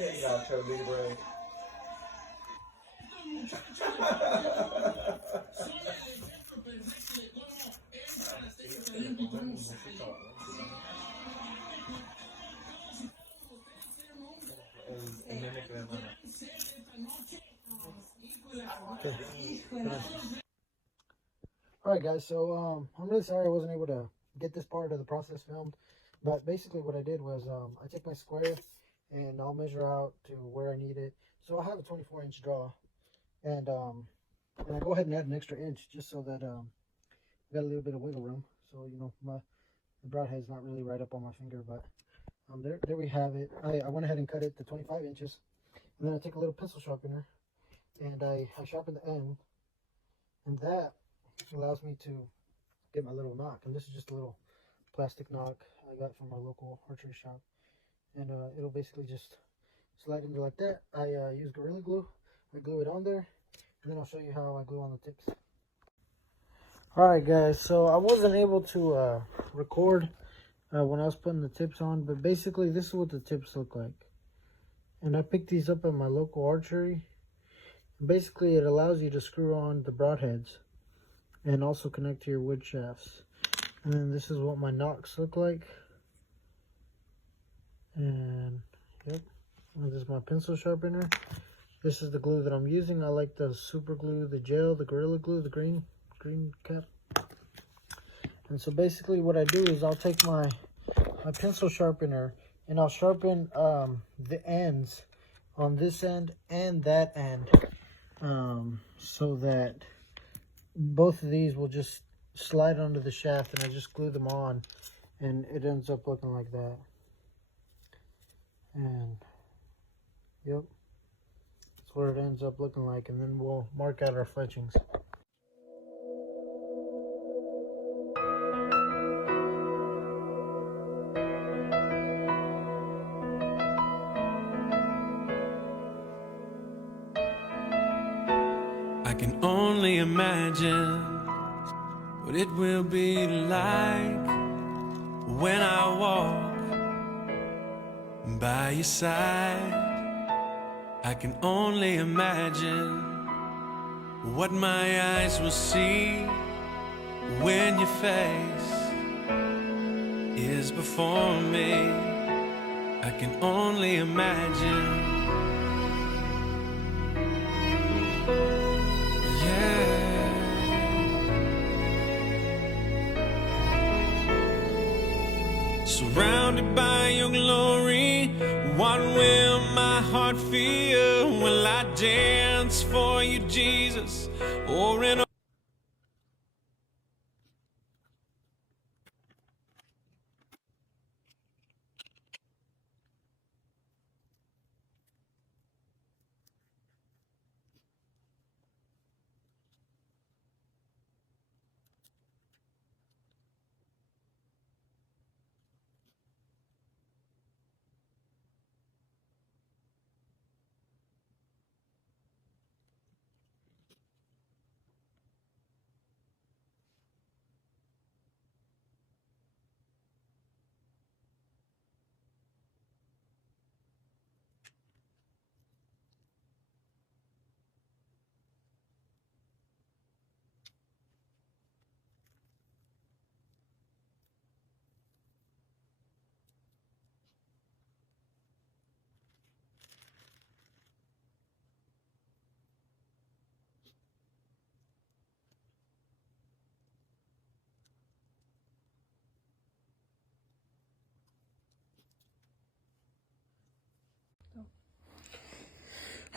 Okay, Nacho Libre. Alright guys, so I'm really sorry I wasn't able to get this part of the process filmed, but basically what I did was I take my square and I'll measure out to where I need it. So I have a 24-inch draw, and I go ahead and add an extra inch just so that I got a little bit of wiggle room. So you know the broadhead's not really right up on my finger, but there we have it. I went ahead and cut it to 25 inches, and then I take a little pencil sharpener and I sharpen the end, and that allows me to get my little knock. And this is just a little plastic knock I got from my local archery shop, and it'll basically just slide into like that. I use Gorilla Glue. I glue it on there, and then I'll show you how I glue on the tips. Alright guys, so I wasn't able to record when I was putting the tips on, but basically this is what the tips look like. And I picked these up at my local archery. And basically it allows you to screw on the broadheads and also connect to your wood shafts. And then this is what my knocks look like. And yep, and this is my pencil sharpener. This is the glue that I'm using. I like the super glue, the gel, the Gorilla Glue, the green cap. And so basically what I do is I'll take my pencil sharpener and I'll sharpen the ends on this end and that end, so that both of these will just slide onto the shaft, and I just glue them on and it ends up looking like that. And yep, that's what it ends up looking like. And then we'll mark out our fletchings. I can only imagine what it will be like when I walk by your side. I can only imagine what my eyes will see when your face is before me. I can only imagine. Surrounded by your glory, what will my heart feel? Will I dance for you, Jesus, or in a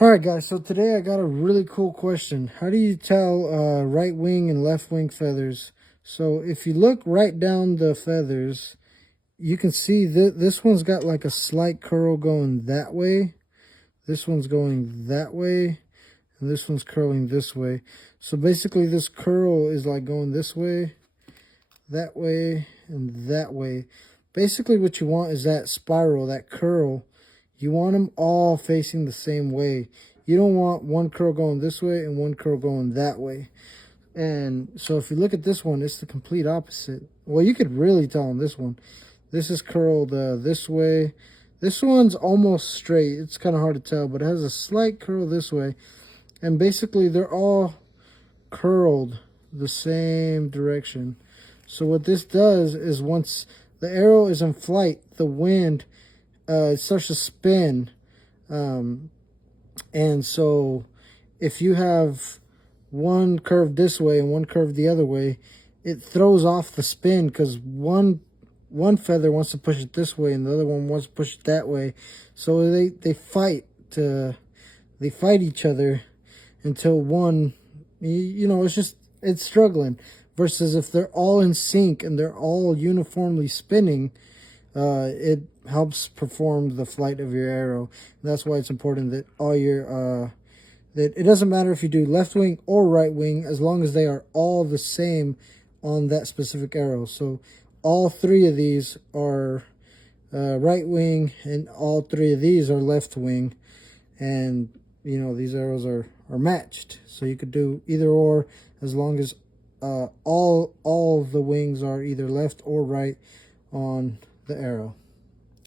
Alright guys, so today I got a really cool question. How do you tell right wing and left wing feathers? So if you look right down the feathers, you can see that this one's got like a slight curl going that way. This one's going that way. And this one's curling this way. So basically this curl is like going this way, and that way. Basically what you want is that spiral, that curl. You want them all facing the same way. You don't want one curl going this way and one curl going that way. And so if you look at this one, it's the complete opposite. Well, you could really tell on this one. This is curled this way. This one's almost straight. It's kind of hard to tell, but it has a slight curl this way. And basically, they're all curled the same direction. So what this does is once the arrow is in flight, the wind it starts to spin. And so if you have one curved this way and one curved the other way, it throws off the spin because one feather wants to push it this way and the other one wants to push it that way. So they fight each other until one, you know, it's struggling. Versus if they're all in sync and they're all uniformly spinning, it helps perform the flight of your arrow. And that's why it's important that all your that it doesn't matter if you do left wing or right wing, as long as they are all the same on that specific arrow. So all three of these are right wing and all three of these are left wing, and you know these arrows are matched. So you could do either or, as long as all of the wings are either left or right on the arrow.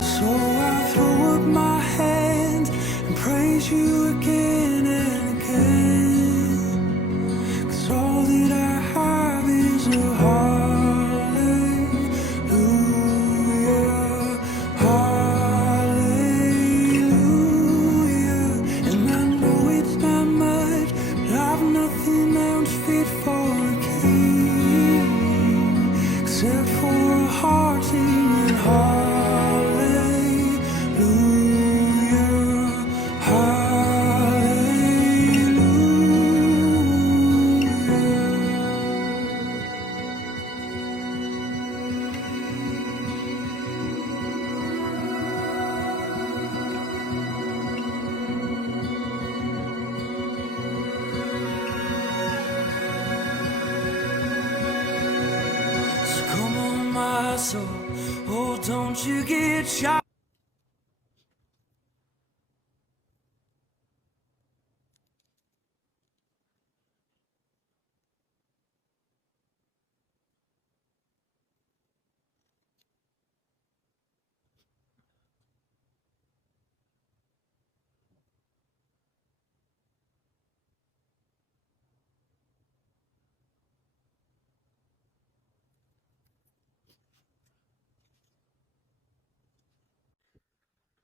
So I throw up my hands and praise you again and again, 'cause all that I have is a hallelujah, hallelujah. And I know it's not much, but I've nothing else fit for a king except for a heart singing hallelujah. So come on, my soul, oh, don't you get shy.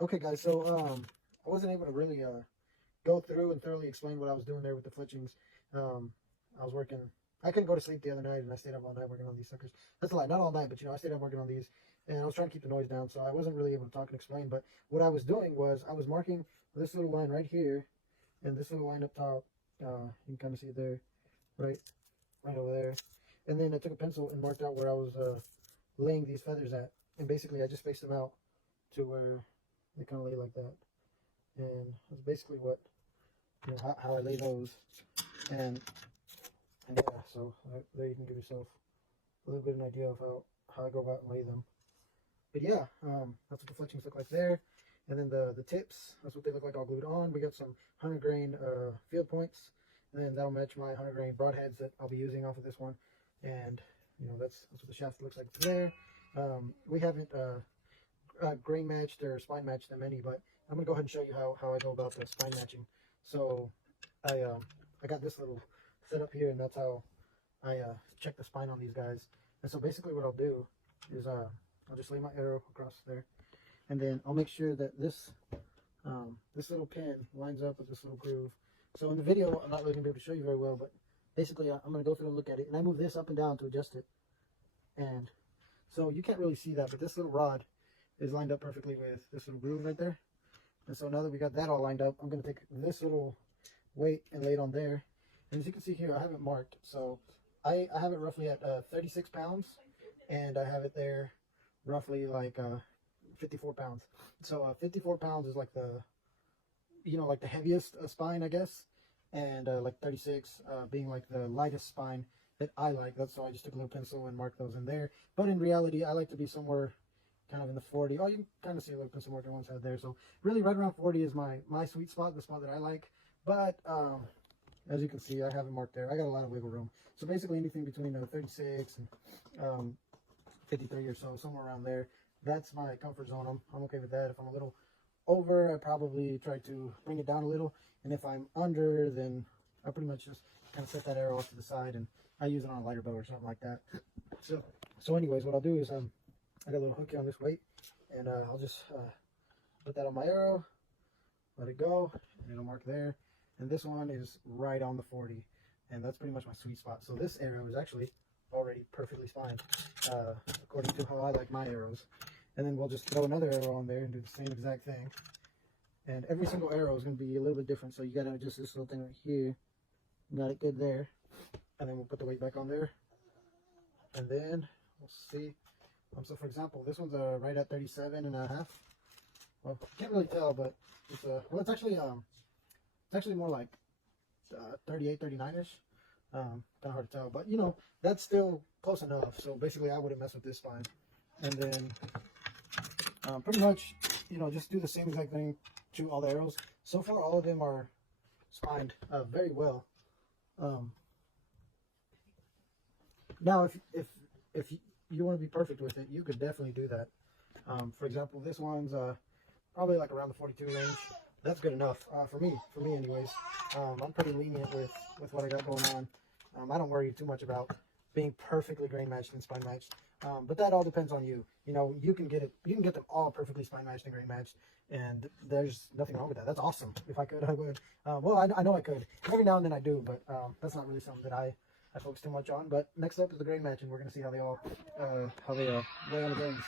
Okay, guys. So I wasn't able to really go through and thoroughly explain what I was doing there with the fletchings. I was working. I couldn't go to sleep the other night, and I stayed up all night working on these suckers. That's a lie, not all night, but you know, I stayed up working on these, and I was trying to keep the noise down, so I wasn't really able to talk and explain. But what I was doing was I was marking this little line right here, and this little line up top. You can kind of see it there, right over there. And then I took a pencil and marked out where I was laying these feathers at, and basically I just spaced them out to where they kind of lay like that. And that's basically what, you know, how I lay those. And yeah, so there you can give yourself a little bit of an idea of how I go about and lay them. But yeah, that's what the fletchings look like there. And then the tips, that's what they look like all glued on. We got some 100 grain field points, and then that'll match my 100 grain broadheads that I'll be using off of this one. And you know, that's what the shaft looks like there. We haven't grain matched or spine matched them any, but I'm gonna go ahead and show you how I go about the spine matching. So I got this little set up here, and that's how I check the spine on these guys. And so basically what I'll do is I'll just lay my arrow across there, and then I'll make sure that this this little pin lines up with this little groove. So in the video I'm not really gonna be able to show you very well, but basically I'm gonna go through and look at it, and I move this up and down to adjust it. And so you can't really see that, but this little rod is lined up perfectly with this little groove right there. And so now that we got that all lined up, I'm going to take this little weight and lay it on there. And as you can see here, I have it marked. So I have it roughly at 36 pounds, and I have it there roughly like 54 pounds. So 54 pounds is like the, you know, like the heaviest spine, I guess. And like 36 being like the lightest spine that I like. That's why I just took a little pencil and marked those in there. But in reality, I like to be somewhere kind of in the 40. Oh, you can kind of see a little pencil mark on one side there. So really right around 40 is my sweet spot, the spot that I like. But as you can see, I have it marked there. I got a lot of wiggle room. So basically anything between 36 and 53 or so, somewhere around there. That's my comfort zone. I'm okay with that. If I'm a little over, I probably try to bring it down a little. And if I'm under, then I pretty much just kind of set that arrow off to the side, and I use it on a lighter bow or something like that. So anyways, what I'll do is I got a little hook here on this weight, and I'll just put that on my arrow, let it go, and it'll mark there. And this one is right on the 40, and that's pretty much my sweet spot. So this arrow is actually already perfectly spined, according to how I like my arrows. And then we'll just throw another arrow on there and do the same exact thing. And every single arrow is going to be a little bit different, so you got to adjust this little thing right here. Got it good there. And then we'll put the weight back on there. And then we'll see. So for example, this one's right at 37.5. Well, can't really tell, but it's well, it's actually more like 38, 39-ish. Kind of hard to tell, but you know, that's still close enough. So basically, I wouldn't mess with this spine. And then pretty much, you know, just do the same exact thing to all the arrows. So far, all of them are spined very well. Now, if you want to be perfect with it, you could definitely do that. For example, this one's probably like around the 42 range. That's good enough for me anyways. I'm pretty lenient with what I got going on. I don't worry too much about being perfectly grain matched and spine matched. But that all depends on you. You know, you can get them all perfectly spine matched and grain matched, and there's nothing wrong with that. That's awesome. If I could, I would. Well, I know I could. Every now and then I do, but that's not really something that I focus too much on. But next up is the grain matching. We're gonna see how they all lay on the grains.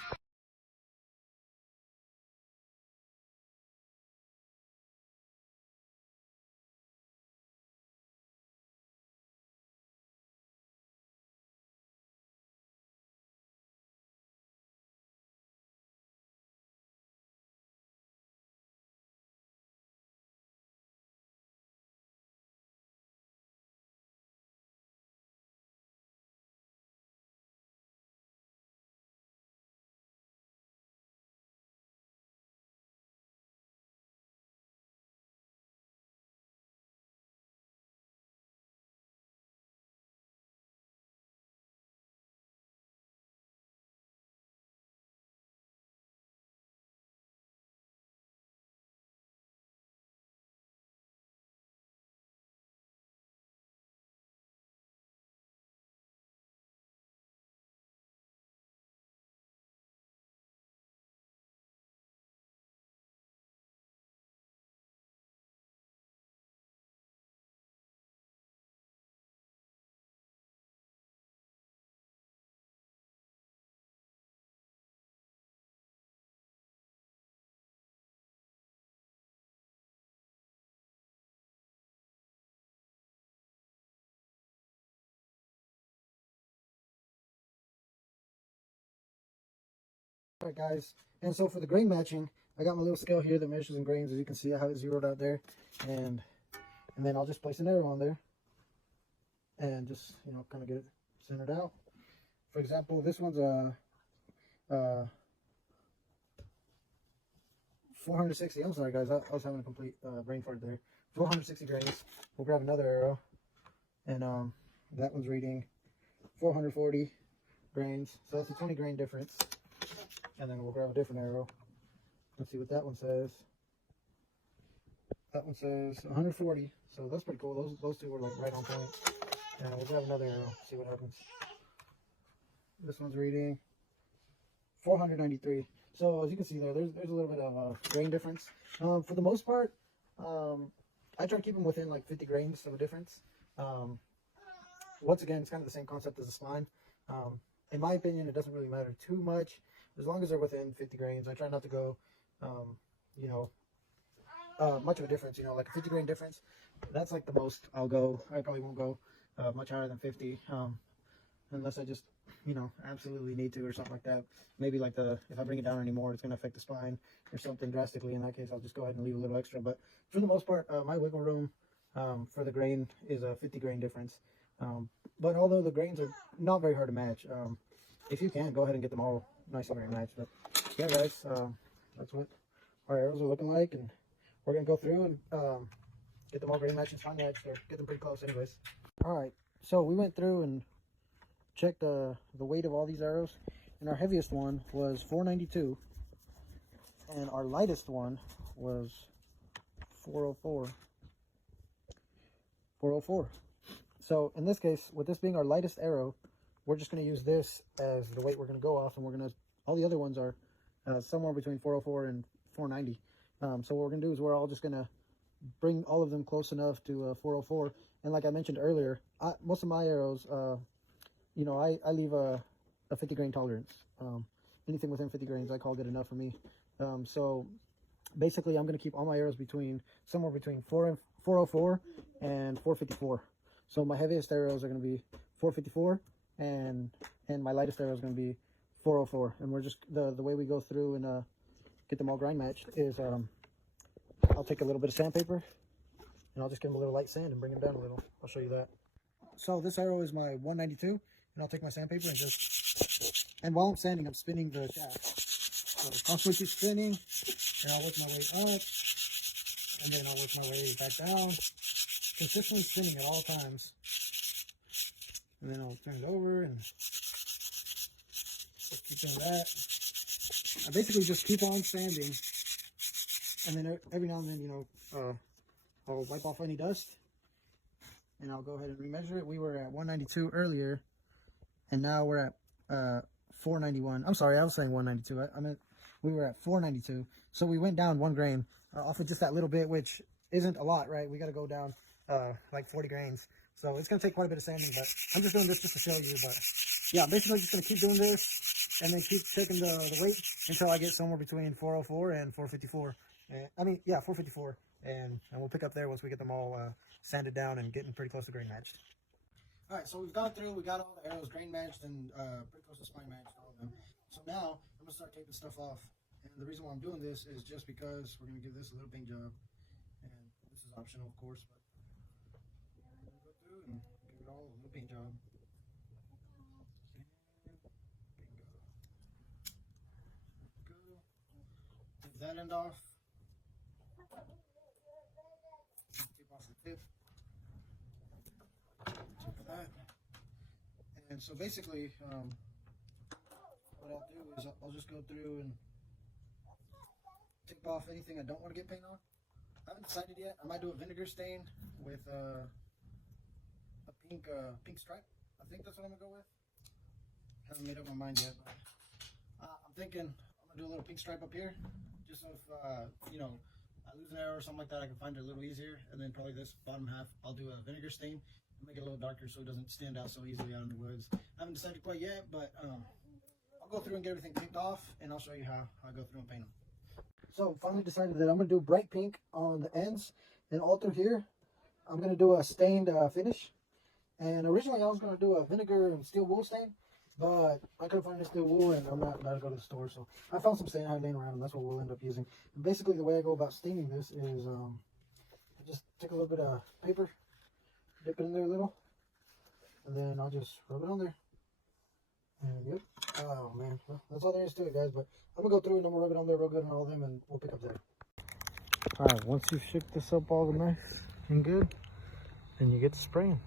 Alright guys, and so for the grain matching, I got my little scale here that measures in grains. As you can see, I have it zeroed out there, and then I'll just place an arrow on there and just, you know, kind of get it centered out. For example, this one's 460. I'm sorry guys, I was having a complete brain fart there. 460 grains. We'll grab another arrow, and that one's reading 440 grains, so that's a 20 grain difference. And then we'll grab a different arrow. Let's see what that one says. That one says 140, so that's pretty cool. Those two were like right on point. And we'll grab another arrow, see what happens. This one's reading 493. So as you can see there's a little bit of grain difference. For the most part, I try to keep them within like 50 grains of a difference. Once again, it's kind of the same concept as the spine. In my opinion, it doesn't really matter too much as long as they're within 50 grains. I try not to go, you know, much of a difference. You know, like a 50 grain difference. That's like the most I'll go. I probably won't go much higher than 50, unless I just, you know, absolutely need to or something like that. Maybe like if I bring it down anymore, it's going to affect the spine or something drastically. In that case, I'll just go ahead and leave a little extra. But for the most part, my wiggle room for the grain is a 50 grain difference. But although the grains are not very hard to match, if you can, go ahead and get them all nice and very matched. But yeah, guys, that's what our arrows are looking like, and we're gonna go through and get them all grain matched and spine matched, or get them pretty close, anyways. All right, so we went through and checked the weight of all these arrows, and our heaviest one was 492, and our lightest one was 404. 404. So in this case, with this being our lightest arrow, we're just going to use this as the weight we're going to go off, and we're going to, all the other ones are somewhere between 404 and 490. So what we're going to do is we're all just going to bring all of them close enough to 404. And like I mentioned earlier, most of my arrows, you know, I leave a 50 grain tolerance. Anything within 50 grains, I call good enough for me. So basically, I'm going to keep all my arrows somewhere between 404 and 454. So my heaviest arrows are going to be 454, and my lightest arrow is going to be 404. And we're just the way we go through and get them all grind matched is I'll take a little bit of sandpaper and I'll just give them a little light sand and bring them down a little. I'll show you that. So this arrow is my 192, and I'll take my sandpaper and while I'm sanding, I'm spinning the shaft. So constantly keep spinning, and I'll work my way up, and then I'll work my way back down, consistently spinning at all times. And then I'll turn it over and just keep doing that. I basically just keep on sanding, and then every now and then, you know, I'll wipe off any dust, and I'll go ahead and remeasure it. We were at 192 earlier, and now we're at 491. I'm sorry, I was saying 192. I meant we were at 492. So we went down 1 grain off of just that little bit, which isn't a lot, right? We got to go down like 40 grains. So it's going to take quite a bit of sanding, but I'm just doing this just to show you. But yeah, basically just going to keep doing this and then keep taking the weight until I get somewhere between 404 and 454. And, yeah, 454. And we'll pick up there once we get them all sanded down and getting pretty close to grain matched. All right, so we've gone through, we got all the arrows grain matched and pretty close to spine matched, all of them. So now I'm going to start taping stuff off. And the reason why I'm doing this is just because we're going to give this a little paint job. And this is optional, of course, but we're going to go through and give it all a little paint job. Bingo. Take that end off. Tape off the tip. That. And so basically, what I'll do is I'll just go through and tape off anything I don't want to get paint on. I haven't decided yet. I might do a vinegar stain with a pink stripe. I think that's what I'm gonna go with. Haven't made up my mind yet, but I'm thinking I'm gonna do a little pink stripe up here, just so if you know, I lose an arrow or something like that, I can find it a little easier. And then probably this bottom half, I'll do a vinegar stain and make it a little darker so it doesn't stand out so easily out in the woods. I haven't decided quite yet, but I'll go through and get everything picked off, and I'll show you how I go through and paint them. So finally decided that I'm going to do bright pink on the ends, and all through here I'm going to do a stained finish. And originally I was going to do a vinegar and steel wool stain, but I couldn't find the steel wool, and I'm not about to go to the store, so I found some stain I had laying around, and that's what we'll end up using. And basically the way I go about staining this is I just take a little bit of paper, dip it in there a little, and then I'll just rub it on there. And yep. Oh man, well, that's all there is to it, guys. But I'm gonna go through and I'm gonna rub it on there real good and all of them, and we'll pick up there. All right, once you shook this up all nice and good, then you get to spraying.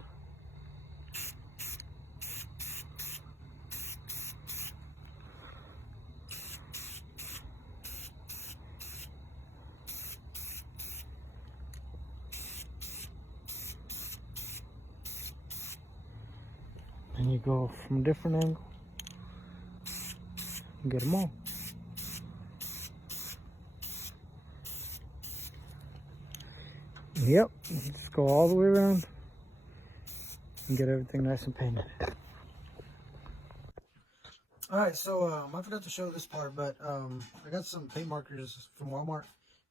And you go from a different angle and get them all. Yep, just go all the way around and get everything nice and painted. Alright, so I forgot to show this part, but I got some paint markers from Walmart,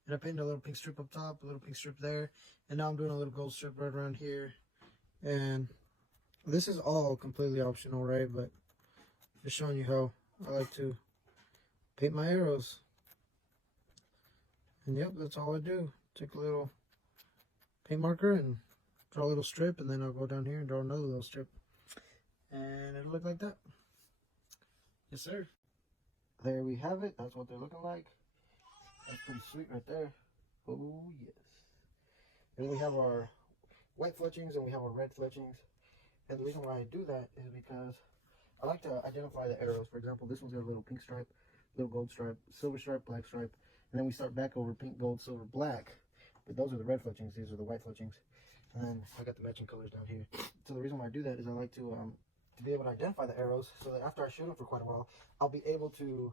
and I painted a little pink strip up top, a little pink strip there, and now I'm doing a little gold strip right around here. And this is all completely optional, right? But just showing you how I like to paint my arrows. And yep, that's all I do. Take a little paint marker and draw a little strip, and then I'll go down here and draw another little strip, and it'll look like that. Yes, sir. There we have it. That's what they're looking like. That's pretty sweet right there. Oh yes. Then we have our white fletchings and we have our red fletchings. And the reason why I do that is because I like to identify the arrows. For example, this one's got a little pink stripe, little gold stripe, silver stripe, black stripe. and then we start back over pink, gold, silver, black. But those are the red fletchings. These are the white fletchings. And then I got the matching colors down here. So the reason why I do that is I like to be able to identify the arrows, so that after I shoot them for quite a while, I'll be able to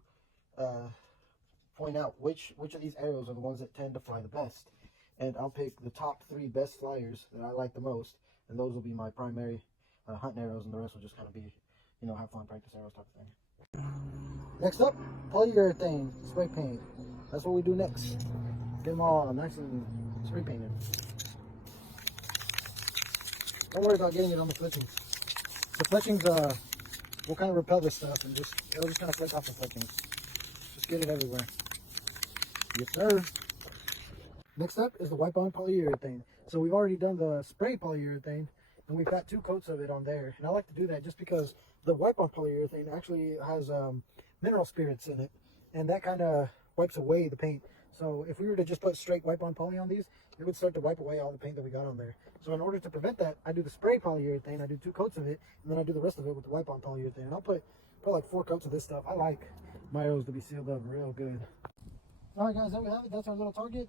point out which of these arrows are the ones that tend to fly the best. And I'll pick the top 3 best flyers that I like the most, and those will be my primary hunting arrows, and the rest will just kind of be, you know, have fun, practice arrows type of thing. Next up, polyurethane spray paint. That's what we do next. Get them all nice and spray painted. Don't worry about getting it on the fletchings. The fletchings will kind of repel this stuff, and it'll just kind of flex off the fletchings. Just get it everywhere. Yes, sir. Next up is the wipe on polyurethane. So we've already done the spray polyurethane, and we've got 2 coats of it on there. And I like to do that just because the wipe on polyurethane actually has mineral spirits in it, and that kind of wipes away the paint. So if we were to just put straight wipe on poly on these, it would start to wipe away all the paint that we got on there. So in order to prevent that, I do the spray polyurethane, I do 2 coats of it, and then I do the rest of it with the wipe on polyurethane. And I'll put like 4 coats of this stuff. I like my arrows to be sealed up real good. All right, guys, there we have it. That's our little target.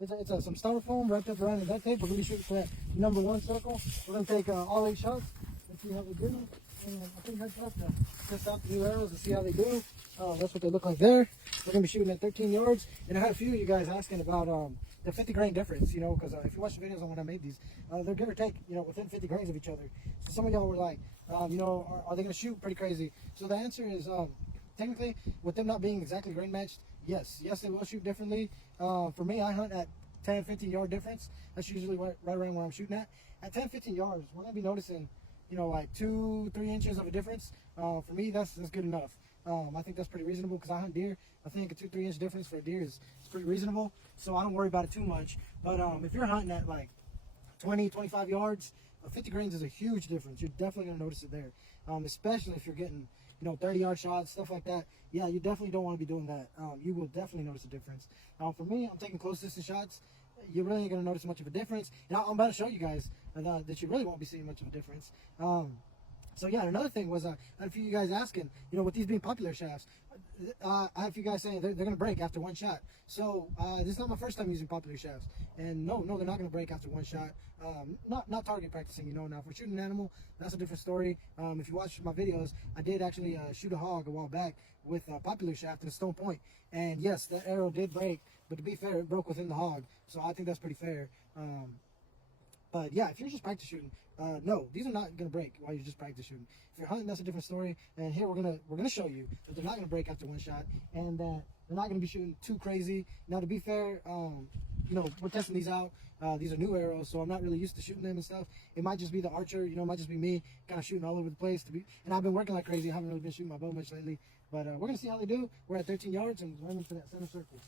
It's some styrofoam wrapped up around the duct tape. We're going to be shooting for that number 1 circle. We're going to take all 8 shots and see how we do. And I think that's enough to test out the new arrows and see how they do. That's what they look like there. We're going to be shooting at 13 yards. And I had a few of you guys asking about the 50 grain difference, you know, because if you watch the videos on when I made these, they're give or take, you know, within 50 grains of each other. So some of y'all were like, you know, are they going to shoot pretty crazy? So the answer is, technically, with them not being exactly grain matched, yes, they will shoot differently. For me, I hunt at 10 and 15 yard difference. That's usually right around where I'm shooting at. At 10, 15 yards, we're going to be noticing, you know, like 2-3 inches of a difference. For me, that's good enough. I think that's pretty reasonable because I hunt deer. I think a 2-3 inch difference for a deer is pretty reasonable. So I don't worry about it too much. But if you're hunting at like 20, 25 yards, 50 grains is a huge difference. You're definitely going to notice it there. Especially if you're getting, you know, 30-yard shots, stuff like that. Yeah, you definitely don't want to be doing that. You will definitely notice a difference. For me, I'm taking close distance shots. You really ain't going to notice much of a difference. And I'm about to show you guys that you really won't be seeing much of a difference. So yeah, another thing was, I had a few of you guys asking, you know, with these being popular shafts, I have a few guys saying they're going to break after 1 shot. So this is not my first time using popular shafts. And no, they're not going to break after 1 shot. Not target practicing, you know. Now, if we're shooting an animal, that's a different story. If you watch my videos, I did actually shoot a hog a while back with a popular shaft and a stone point. And yes, that arrow did break, but to be fair, it broke within the hog. So I think that's pretty fair. But yeah, if you're just practice shooting, no, these are not gonna break while you're just practice shooting. If you're hunting, that's a different story. And here we're gonna show you that they're not gonna break after 1 shot, and that they're not gonna be shooting too crazy. Now, to be fair, you know, we're testing these out. These are new arrows, so I'm not really used to shooting them and stuff. It might just be the archer, you know, it might just be me kind of shooting all over the place. And I've been working like crazy. I haven't really been shooting my bow much lately, but we're gonna see how they do. We're at 13 yards and running for that center circle.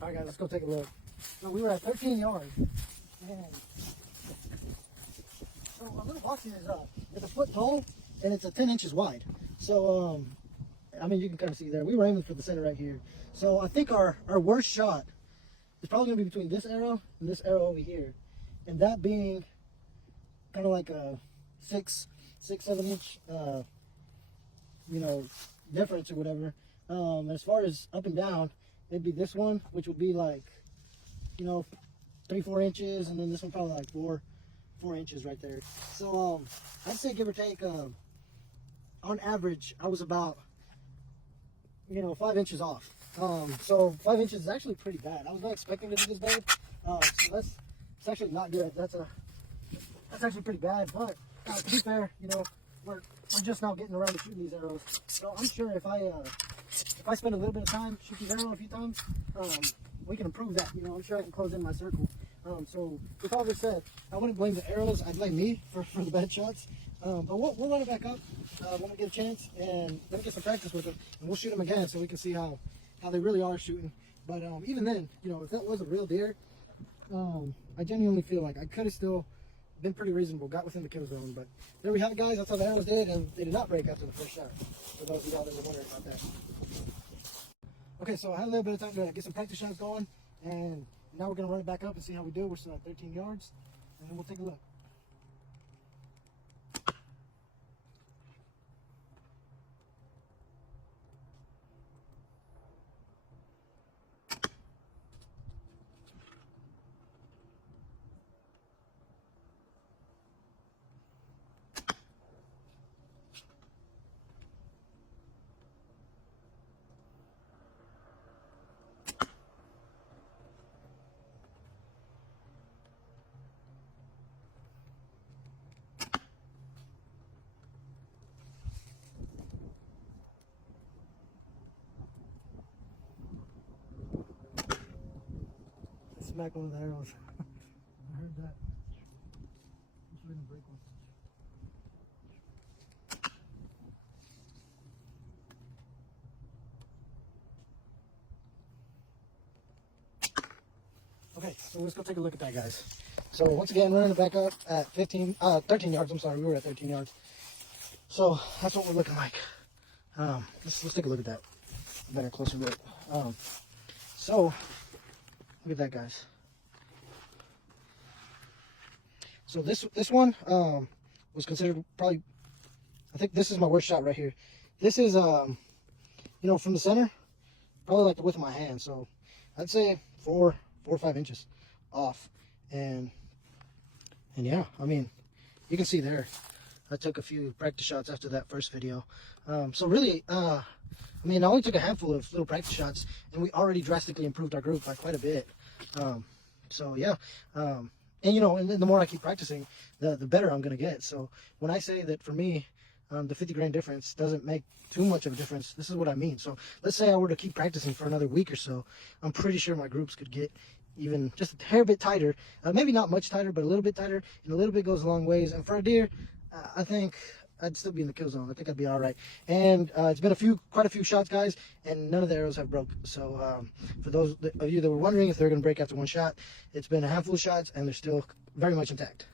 All right, guys, let's go take a look. So we were at 13 yards, and so our little box is it's a foot tall, and it's 10 inches wide. So, I mean, you can kind of see there. We were aiming for the center right here. So I think our worst shot is probably going to be between this arrow and this arrow over here, and that being kind of like a 6-7 inch, you know, difference or whatever. As far as up and down, it'd be this one, which would be like, you know, 3-4 inches, and then this one probably like 4 4 inches right there. So I'd say give or take, on average, I was about, 5 inches off. So 5 inches is actually pretty bad. I was not expecting to do this bad. So it's actually not good. That's actually pretty bad. But to be fair, we're just now getting around to shooting these arrows. So I'm sure if I spend a little bit of time, shoot these arrows a few times, we can improve that. I'm sure I can close in my circle. So with all this said, I wouldn't blame the arrows. I blame me for the bad shots. But we'll run it back up when we get a chance, and let me get some practice with them, and we'll shoot them again so we can see how they really are shooting. But even then, if that was a real deer, I genuinely feel like I could have still been pretty reasonable, got within the kill zone. But there we have it, guys. That's how the arrows did, and they did not break after the first shot, for those of y'all that were wondering about that. Okay, so I had a little bit of time to get some practice shots going, and now we're going to run it back up and see how we do. We're still at 13 yards, and then we'll take a look. Smack one of the arrows. I heard that. Just ready to break one. Okay, so let's go take a look at that, guys. So once again, running it back up at 13 yards. I'm sorry, we were at 13 yards. So that's what we're looking like. Let's take a look at that. Better closer look. So look at that, guys. So this one was considered probably, I think this is my worst shot right here. This is from the center, probably like the width of my hand. So I'd say 4 or 5 inches off. And yeah, I mean, you can see there, I took a few practice shots after that first video. So really, I mean, I only took a handful of little practice shots, and we already drastically improved our group by quite a bit. So yeah, and and then the more I keep practicing, the better I'm gonna get. So when I say that for me, the 50 grain difference doesn't make too much of a difference, this is what I mean. So let's say I were to keep practicing for another week or so, I'm pretty sure my groups could get even just a hair bit tighter, maybe not much tighter, but a little bit tighter, and a little bit goes a long ways. And for a deer, I think I'd still be in the kill zone. I think I'd be all right. And it's been quite a few shots, guys, and none of the arrows have broke. So for those of you that were wondering if they're going to break after one shot, it's been a handful of shots, and they're still very much intact.